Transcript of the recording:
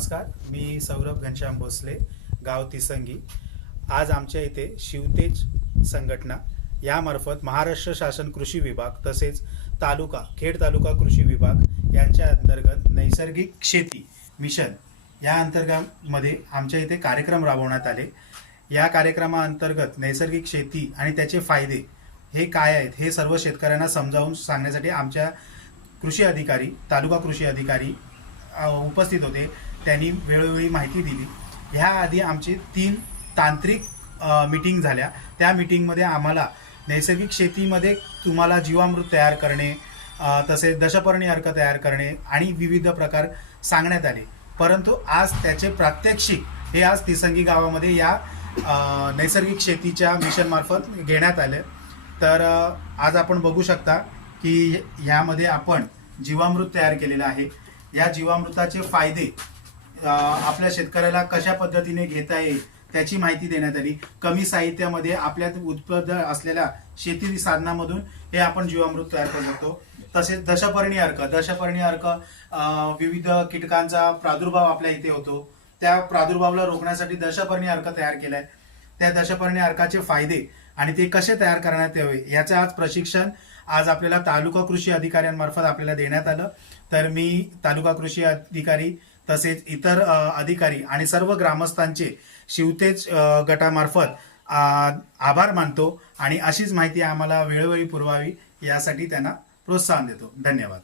नमस्कार, मी सौरभ घनश्याम भोसले, गाव तिसंगी. आज आमच्या इथे शिवतेज संघटना यामार्फत महाराष्ट्र शासन कृषी विभाग तसेच खेड तालुका कृषी विभाग यांच्या अंतर्गत नैसर्गिक शेती मिशन या अंतर्गतमध्ये आमच्या इथे कार्यक्रम राबवण्यात आले. या कार्यक्रमाअंतर्गत नैसर्गिक शेती आणि त्याचे फायदे हे काय आहेत हे सर्व शेतकऱ्यांना समजावून सांगण्यासाठी आमच्या कृषी अधिकारी, तालुका कृषी अधिकारी उपस्थित होते. त्यांनी वेळोवेळी माहिती दिली. ह्याआधी आमची 3 तांत्रिक मीटिंग झाल्या. त्या मीटिंगमध्ये आम्हाला नैसर्गिक शेतीमध्ये तुम्हाला जीवामृत तयार करणे, तसेच दशपर्णी अर्क तयार करणे आणि विविध प्रकार सांगण्यात आले. परंतु आज त्याचे प्रात्यक्षिक हे आज तिसंगी गावामध्ये या नैसर्गिक शेतीच्या मिशनमार्फत घेण्यात आले. तर आज आपण बघू शकता की यामध्ये आपण जीवामृत तयार केलेलं आहे. या जीवामृताचे फायदे आपल्या शेतकऱ्याला कशा पद्धतीने घेता येईल त्याची माहिती देण्यात आली. कमी साहित्यामध्ये आपल्यात उपलब्ध असलेल्या शेती साधनामधून हे आपण जीवामृत तयार करू शकतो. तसेच दशपर्णी अर्क विविध कीटकांचा प्रादुर्भाव आपल्या इथे होतो. त्या प्रादुर्भावाला रोखण्यासाठी दशपर्णी अर्क तयार केलाय. त्या दशपर्णी अर्काचे फायदे आणि ते कसे तयार करण्यात यावे याचं आज प्रशिक्षण आपल्याला तालुका कृषी अधिकाऱ्यांमार्फत आपल्याला देण्यात आलं. तर मी तालुका कृषी अधिकारी तसेच इतर अधिकारी आणि सर्व ग्रामस्थांचे शिवतेज गटामार्फत आभार मानतो आणि अशीच माहिती आम्हाला वेळोवेळी पुरवावी यासाठी त्यांना प्रोत्साहन देतो. धन्यवाद.